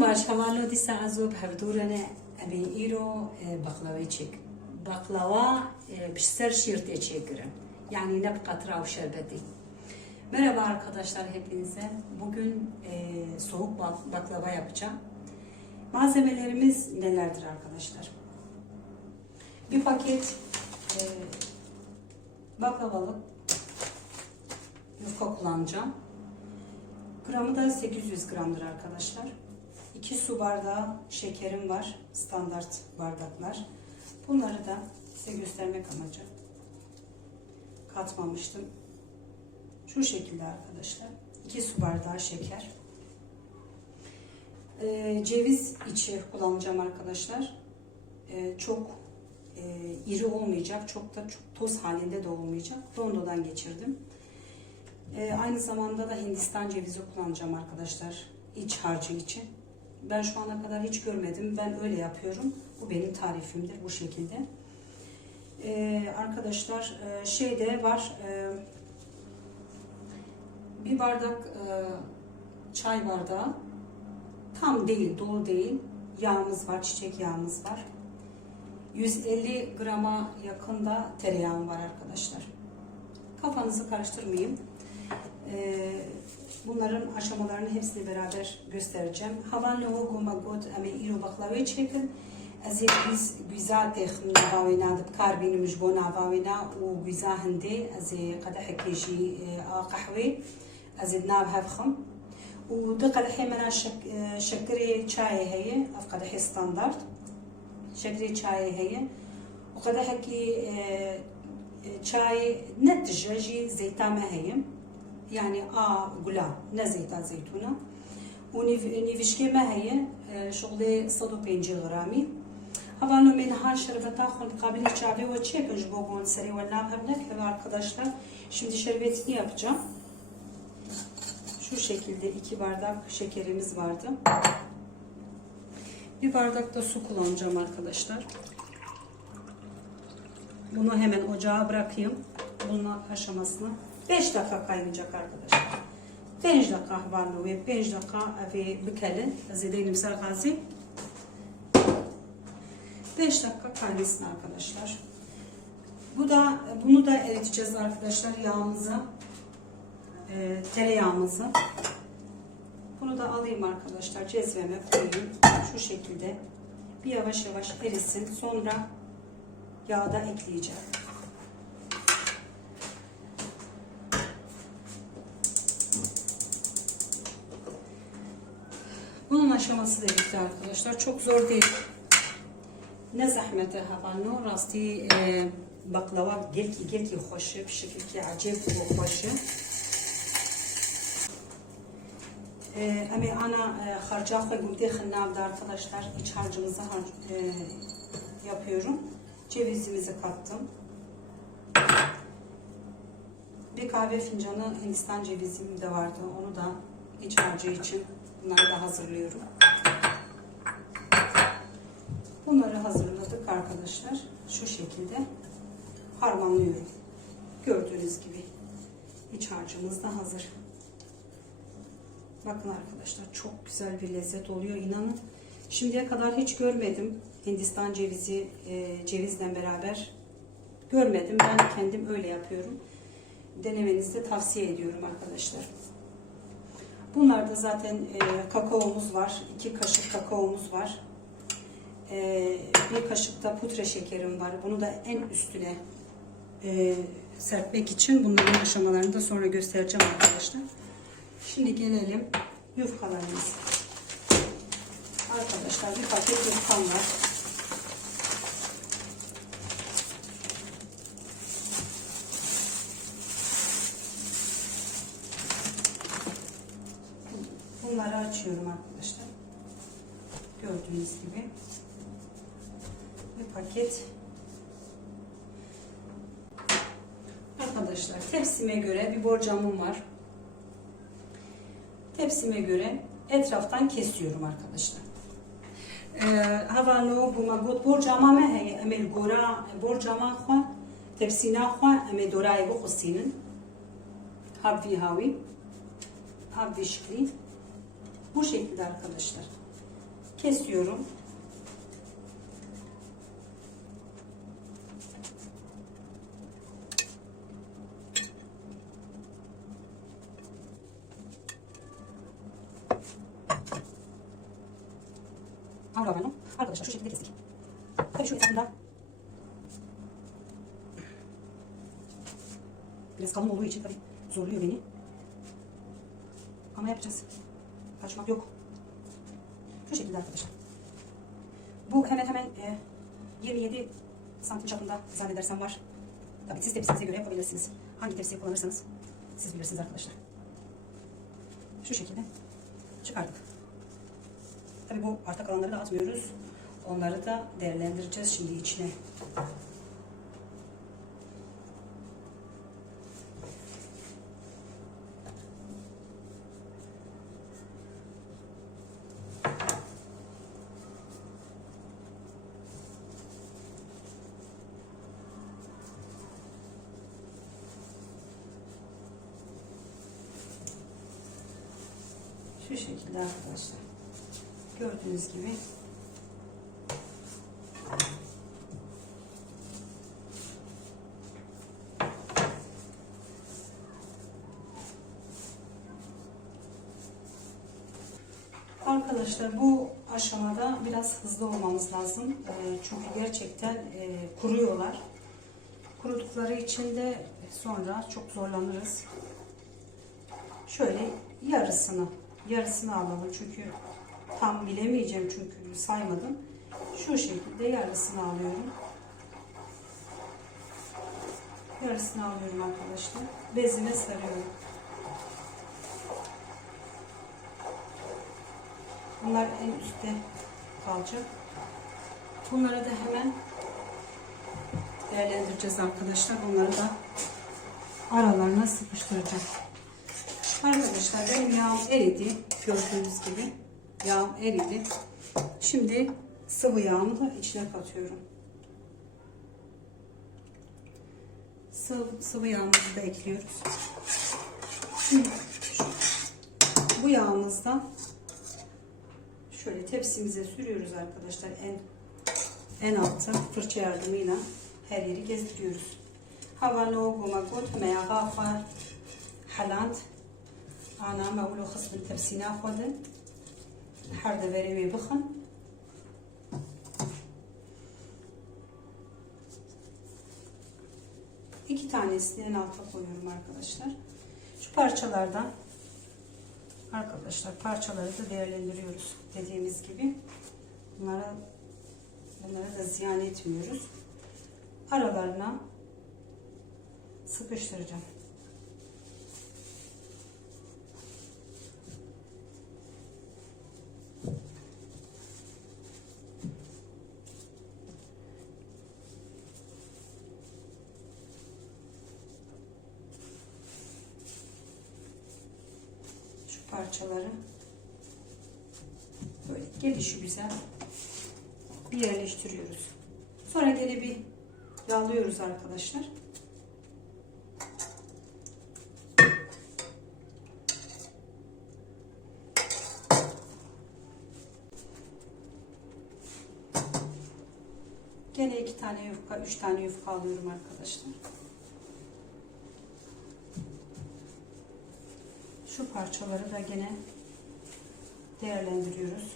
باش هەواڵۆ دیسا ئەزۆب هەردوورەنە ئەبێ ئیرۆ بەقلەوەی çek baklava e, pişser şirte çekirin. Yani ne katra şerbeti. Merhaba arkadaşlar hepinize. Bugün e, soğuk bak- baklava yapacağım. Malzemelerimiz nelerdir arkadaşlar? Bir paket e, baklavalık yufka kullanacağım. Gramı da 800 gramdır arkadaşlar. 2 su bardağı şekerim var. Standart bardaklar. Bunları da size göstermek amacı katmamıştım. Şu şekilde arkadaşlar. 2 su bardağı şeker. Ee, ceviz içi kullanacağım arkadaşlar. Ee, çok e, iri olmayacak. Çok da çok toz halinde de olmayacak. Rondodan geçirdim. Ee, aynı zamanda da Hindistan cevizi kullanacağım arkadaşlar. iç harcı için. Ben şu ana kadar hiç görmedim. Ben öyle yapıyorum. Bu benim tarifimdir bu şekilde. Ee, arkadaşlar e, şey de var. e, bir bardak e, çay bardağı tam değil, dolu değil. Yağımız var, çiçek yağımız var. 150 grama yakında tereyağım var arkadaşlar. Kafanızı karıştırmayın. Ee, bunların aşamalarını hepsini beraber göstereceğim. Havan lo goma got ame iro baklava çekin. Ez biz güzel texmin navavêna dibkar bînim ji bo navavêna û güzel hindê ez jî a qehwê. Ez nav hevxim û di qedehê me şek- e, şekerê çayê heye ev qedehê standart. Şekerê çayê heye. Û qedehekî e, e, çayê ne tije jî zeyta zeytuna û nîv- nîvişkê me heye e, şoxlê 150 gramî Havanı min han şerbeta xun kabili çavi ve çekiş bu gon seri ve nav hem ne arkadaşlar. Şimdi şerbetini yapacağım. Şu şekilde iki bardak şekerimiz vardı. Bir bardak da su kullanacağım arkadaşlar. Bunu hemen ocağa bırakayım. Bunun aşamasını 5 dakika kaynayacak arkadaşlar. 5 dakika var ve 5 dakika ve bükelin. Zedeyim sergazi. 5 dakika kaynasın arkadaşlar. Bu da bunu da eriteceğiz arkadaşlar yağımıza. E, tereyağımızı. Bunu da alayım arkadaşlar cezveme koyayım. Şu şekilde bir yavaş yavaş erisin. Sonra yağda ekleyeceğim. Bunun aşaması da bitti arkadaşlar. Çok zor değil. Ne zahmete havanno rastî e, baklava gelkî gelkî xweş e, bi şekilkî ecêb û xweş e. E, ê ana e, harca xwe gundê xinavda arkadaşlar. İç harcımızı har- e, yapıyorum. Cevizimizi kattım. Bir kahve fincanı Hindistan cevizim de vardı. Onu da iç harcı için bunları da hazırlıyorum. Bunları hazırladık arkadaşlar. Şu şekilde harmanlıyorum. Gördüğünüz gibi iç harcımız da hazır. Bakın arkadaşlar çok güzel bir lezzet oluyor inanın. Şimdiye kadar hiç görmedim. Hindistan cevizi e, cevizle beraber görmedim. Ben kendim öyle yapıyorum. Denemenizi de tavsiye ediyorum arkadaşlar. Bunlarda zaten e, kakaomuz var. 2 kaşık kakaomuz var. Ee, bir kaşık da pudra şekerim var. Bunu da en üstüne e, serpmek için bunların aşamalarını da sonra göstereceğim arkadaşlar. Şimdi gelelim yufkalarımız. Arkadaşlar bir paket yufkam var. Bunları açıyorum arkadaşlar. Gördüğünüz gibi bir paket. Arkadaşlar tepsime göre bir borcamım var. Tepsime göre etraftan kesiyorum arkadaşlar. Havano bu magot borcama me heye emel gora borcama xwa tepsina xwa emel dorayı bu xusinin. Habvi havi. Habvi şekli. Bu şekilde arkadaşlar. kesiyorum. Avra benim. Arkadaşlar şu şekilde kestik. Tabii şu etrafında biraz kalın olduğu için tabii zorluyor beni. Ama yapacağız. Kaçmak yok. Şu şekilde arkadaşlar. Bu hemen hemen e, 27 santim çapında zannedersem var. Tabii siz tepsinize göre yapabilirsiniz. Hangi tepsiyi kullanırsanız siz bilirsiniz arkadaşlar. Şu şekilde çıkardık. Tabii bu arta kalanları da atmıyoruz. Onları da değerlendireceğiz şimdi içine. Şu şekilde arkadaşlar. Gördüğünüz gibi Arkadaşlar bu aşamada biraz hızlı olmamız lazım. Ee, Çünkü gerçekten e, kuruyorlar. Kurudukları için de sonra çok zorlanırız. Şöyle yarısını, yarısını alalım çünkü tam bilemeyeceğim çünkü saymadım. Şu şekilde yarısını alıyorum. Yarısını alıyorum arkadaşlar. Bezine sarıyorum. Bunlar en üstte kalacak. Bunları da hemen değerlendireceğiz arkadaşlar. Bunları da aralarına sıkıştıracağım. Arkadaşlar benim yağım eridi. Gördüğünüz gibi Yağım eridi. Şimdi sıvı yağımı da içine katıyorum. Sıvı, sıvı yağımızı da ekliyoruz. Şimdi bu yağımızdan şöyle tepsimize sürüyoruz arkadaşlar. En en altta fırça yardımıyla her yeri gezdiriyoruz. Hava noğum gut meya gafar halant ana mevlu kısmı tepsine koydum. Hər də verəmək baxın. İki tanesini en alta koyuyorum arkadaşlar. Şu parçalardan arkadaşlar parçaları da değerlendiriyoruz dediğimiz gibi. Bunlara, bunlara da ziyan etmiyoruz. Aralarına sıkıştıracağım. Parçaları böyle gelişi güzel bir yerleştiriyoruz. Sonra gene bir yağlıyoruz arkadaşlar. Gene iki tane yufka, üç tane yufka alıyorum arkadaşlar. Şu parçaları da gene değerlendiriyoruz.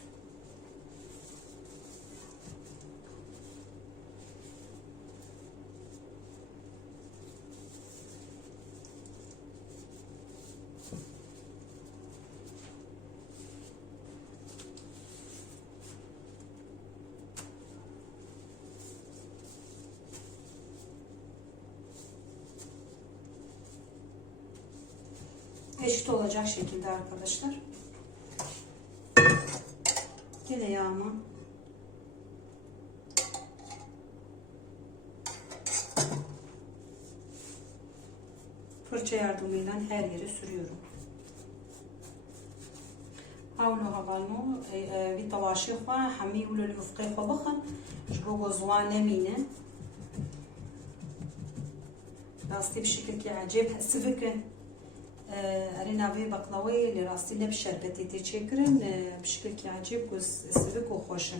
eşit olacak şekilde arkadaşlar. Yine yağımı fırça yardımıyla her yere sürüyorum. حاولوا هبالمو في طواشي خوا حمي ولا الوفقي خوا بخن جبو غزوان نمينه راستي بشكل كي عجيب سفك ارينا في بقلاوي اللي راستي لب شربتي تشكرن بشكل ki acayip göz sıvı kokoşu.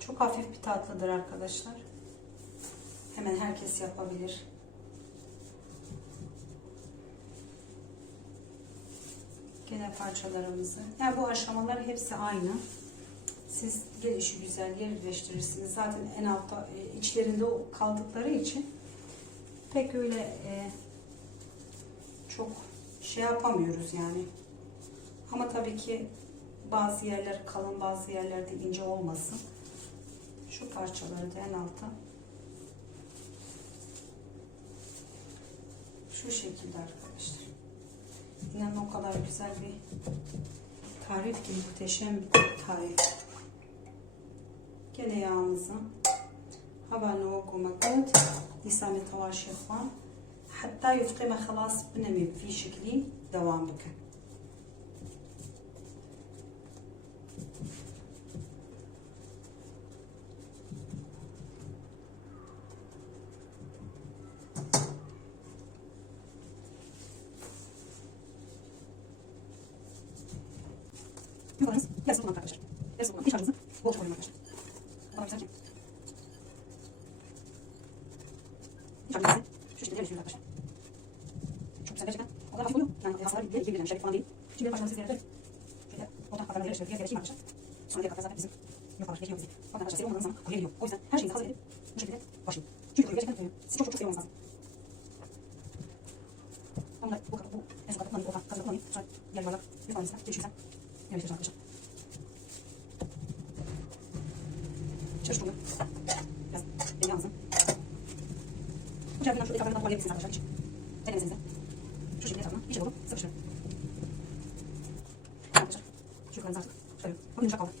Çok hafif bir tatlıdır arkadaşlar. Hemen herkes yapabilir. Gene parçalarımızı. Yani bu aşamalar hepsi aynı. Siz gelişi güzel yerleştirirsiniz. Zaten en altta e, içlerinde o kaldıkları için pek öyle e, çok şey yapamıyoruz yani. Ama tabii ki bazı yerler kalın bazı yerlerde ince olmasın. Şu parçaları da en alta şu şekilde arkadaşlar. İnanın o kadar güzel bir tarif ki muhteşem bir tarif. Gene yağımızı. Habane okumak. Evet. İslam'ı tavaş yapma. حتى يفقم خلاص بنمي في شكلي دوام diğer kafalar zaten bizim yok geçmiyor bizi. Bakın arkadaşlar seri olmadığınız zaman kuruya gidiyor. O yüzden her şeyinizi hazır edip bu şekilde başlayın. Çünkü kuruya gerçekten sizi çok çok çok seri olmanız lazım. Ama bu kadar bu en son kadar kullanayım. Ortak kadar kullanayım. Sonra diğer yuvarlak yuvarlak geçiyorsan yerleştireceğiz arkadaşlar. Çalıştırıyor. Biraz deli yansın. Bu tarafından şurada etrafından koyabilirsiniz arkadaşlar. Hiç denemeseniz de. Şu şekilde etrafına iyice dolu sıkıştırın. Arkadaşlar şu yukarınızı artık çıkarıyorum. Bakın yumuşak kaldı.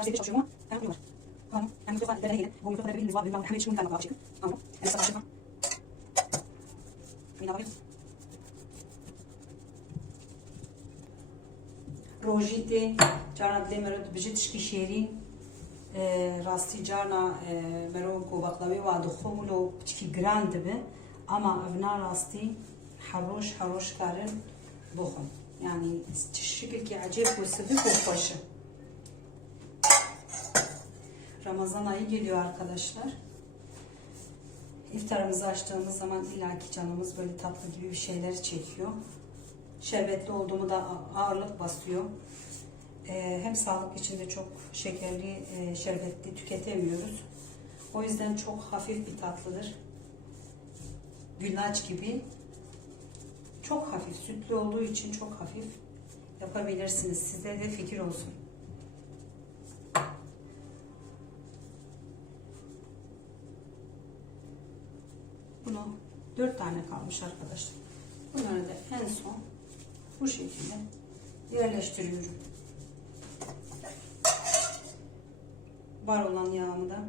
Bu ses kuruldu. Onlar sevdi çalışıyorum ama ben yapmıyorlar. Tamam. Yani mikrofon derine gelin. Bu mikrofon derine var. Benim Muhammed Şirin kanalına bakın. Tamam. Yani sana başlayalım. Mina bakın. روژیت جانا دلی مرو بجت شکی شیرین راستی جانا مرو گو بقلاوی و دخولو بچکی گراند به ama evna rasti haroş haroş karın buxum. Yani şekil ki acayip gösterdi kokbaşı. Ramazan ayı geliyor arkadaşlar. İftarımızı açtığımız zaman illaki canımız böyle tatlı gibi bir şeyler çekiyor. Şerbetli olduğumu da ağırlık basıyor. Ee, hem sağlık için de çok şekerli, e, şerbetli tüketemiyoruz. O yüzden çok hafif bir tatlıdır. Güllaç gibi. Çok hafif, sütlü olduğu için çok hafif yapabilirsiniz. Size de fikir olsun. Bunu dört tane kalmış arkadaşlar. Bunları da en son bu şekilde yerleştiriyorum. Var olan yağımı da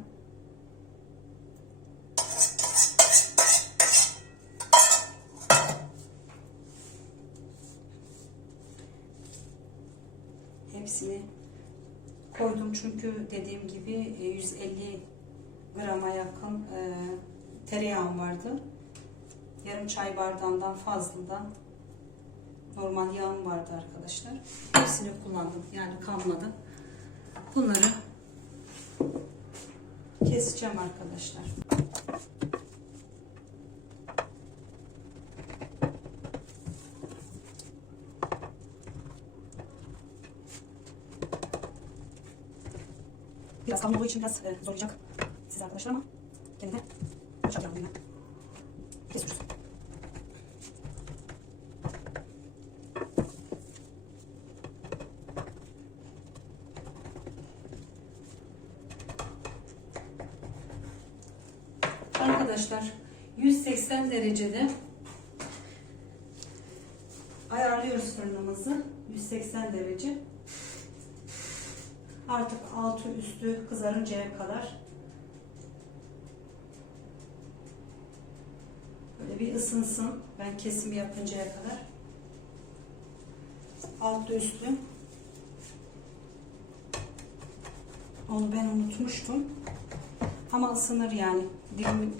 hepsini koydum çünkü dediğim gibi e, 150 grama yakın e, tereyağım vardı. Yarım çay bardağından fazla da normal yağım vardı arkadaşlar. Hepsini kullandım. Yani kalmadı. Bunları keseceğim arkadaşlar. Biraz kalın olduğu için biraz e, zorlayacak size arkadaşlar ama gene de bıçak yardımıyla kesiyoruz. Arkadaşlar 180 derecede ayarlıyoruz fırınımızı. 180 derece. Artık altı üstü kızarıncaya kadar böyle bir ısınsın. Ben kesim yapıncaya kadar. Altı üstü. Onu ben unutmuştum. Ama ısınır yani. Dilim,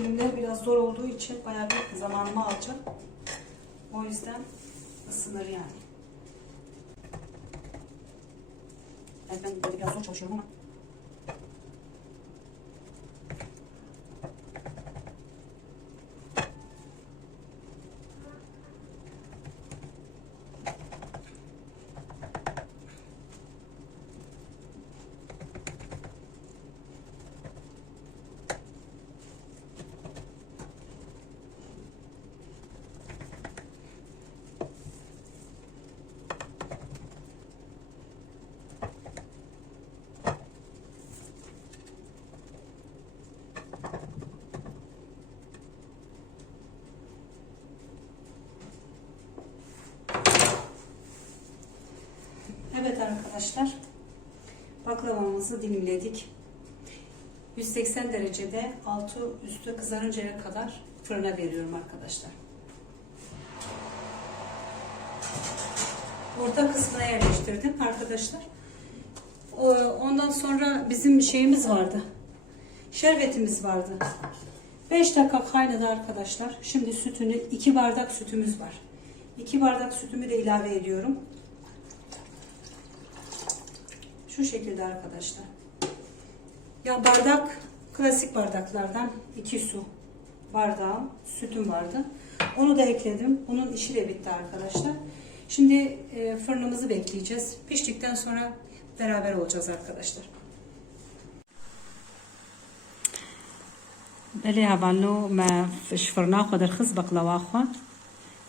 dilimler biraz zor olduğu için bayağı bir zamanımı alacak. O yüzden ısınır yani. Evet, ben biraz zor çalışıyorum ama. Evet arkadaşlar. Baklavamızı dilimledik. 180 derecede altı üstü kızarıncaya kadar fırına veriyorum arkadaşlar. Orta kısmına yerleştirdim arkadaşlar. Ondan sonra bizim şeyimiz vardı. Şerbetimiz vardı. 5 dakika kaynadı arkadaşlar. Şimdi sütünü 2 bardak sütümüz var. 2 bardak sütümü de ilave ediyorum. Şu şekilde arkadaşlar. Ya bardak klasik bardaklardan 2 su bardağı sütüm vardı. Onu da ekledim. Bunun işi de bitti arkadaşlar. Şimdi e, fırınımızı bekleyeceğiz. Piştikten sonra beraber olacağız arkadaşlar. بلي هبالو ما فش فرنا خو درخص بقلوا خو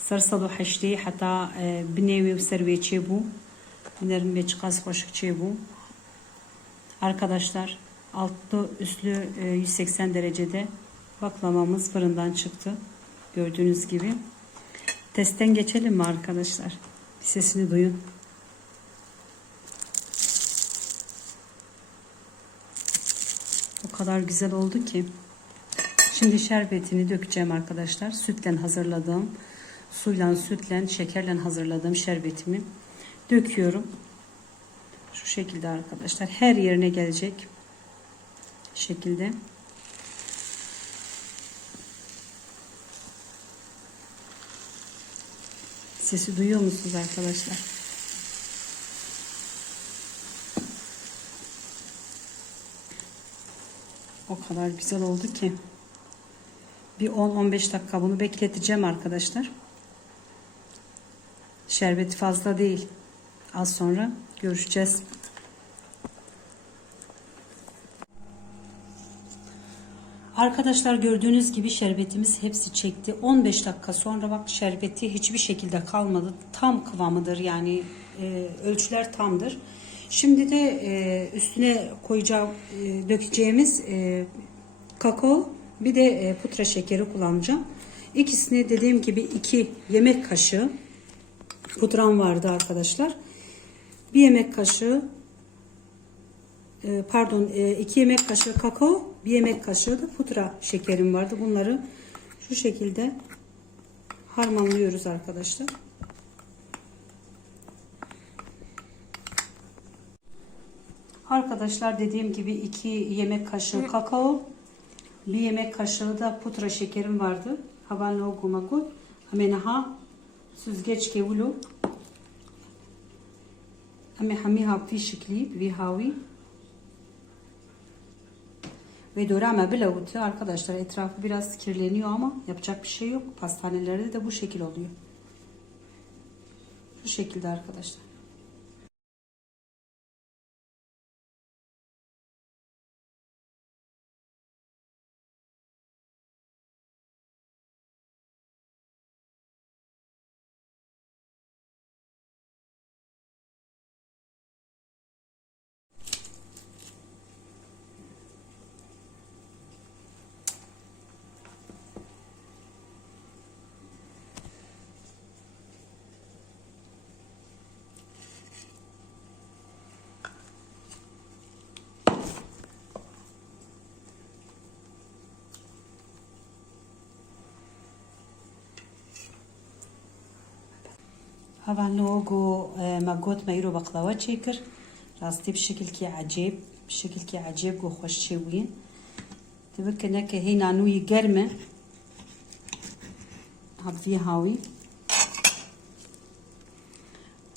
سرسلو حشتي حتى بنيوي وسروي çebu Dilerim ve çıkaz koşuk çebu. Arkadaşlar altlı üstlü e, 180 derecede baklavamız fırından çıktı. Gördüğünüz gibi. Testten geçelim mi arkadaşlar? Bir sesini duyun. O kadar güzel oldu ki. Şimdi şerbetini dökeceğim arkadaşlar. Sütle hazırladığım, suyla, sütle, şekerle hazırladığım şerbetimi döküyorum. Şu şekilde arkadaşlar. Her yerine gelecek şekilde. Sesi duyuyor musunuz arkadaşlar? O kadar güzel oldu ki. Bir 10-15 dakika bunu bekleteceğim arkadaşlar. Şerbeti fazla değil. Az sonra görüşeceğiz. Arkadaşlar gördüğünüz gibi şerbetimiz hepsi çekti. 15 dakika sonra bak şerbeti hiçbir şekilde kalmadı. Tam kıvamıdır yani e, ölçüler tamdır. Şimdi de e, üstüne koyacağım e, dökeceğimiz e, kakao bir de e, pudra şekeri kullanacağım. İkisini dediğim gibi 2 yemek kaşığı pudram vardı arkadaşlar. Bir yemek kaşığı e, pardon 2 yemek kaşığı kakao, bir yemek kaşığı da pudra şekerim vardı. Bunları şu şekilde harmanlıyoruz arkadaşlar. Arkadaşlar dediğim gibi 2 yemek kaşığı kakao, bir yemek kaşığı da pudra şekerim vardı. Havan logo magut. Amenaha süzgeç kevulu. Ame hamiha fi şekli vi havi. Ve dorama bilavutu arkadaşlar etrafı biraz kirleniyor ama yapacak bir şey yok. Pastanelerde de bu şekil oluyor. Şu şekilde arkadaşlar. طبعا لوجو ماجوت مايرو بقلاوة شيكر راستي بشكل كي عجيب بشكل كي عجيب وخوش شوين تبكنك هنا نوي قرمة هبفي هاوي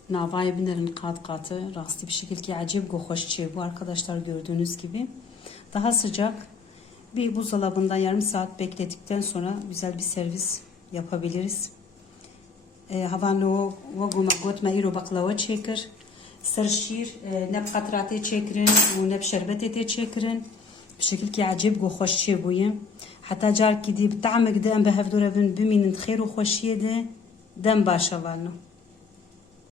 Navaya binerin kat katı. Rasti bir şekilde acayip gohoş çiğ bu arkadaşlar gördüğünüz gibi. Daha sıcak bir buzdolabında yarım saat bekledikten sonra güzel bir servis yapabiliriz. E, havano vego magotma îro baklava çêkir ser şîr e, neb qetrat tê çêkirin û neb şerbetê tê çêkirin bi şekilkî ecêb û xweş çêbûye heta carkî dî bi teemekê de em bi hev dorevin bimînin xêr û dem baş hevalno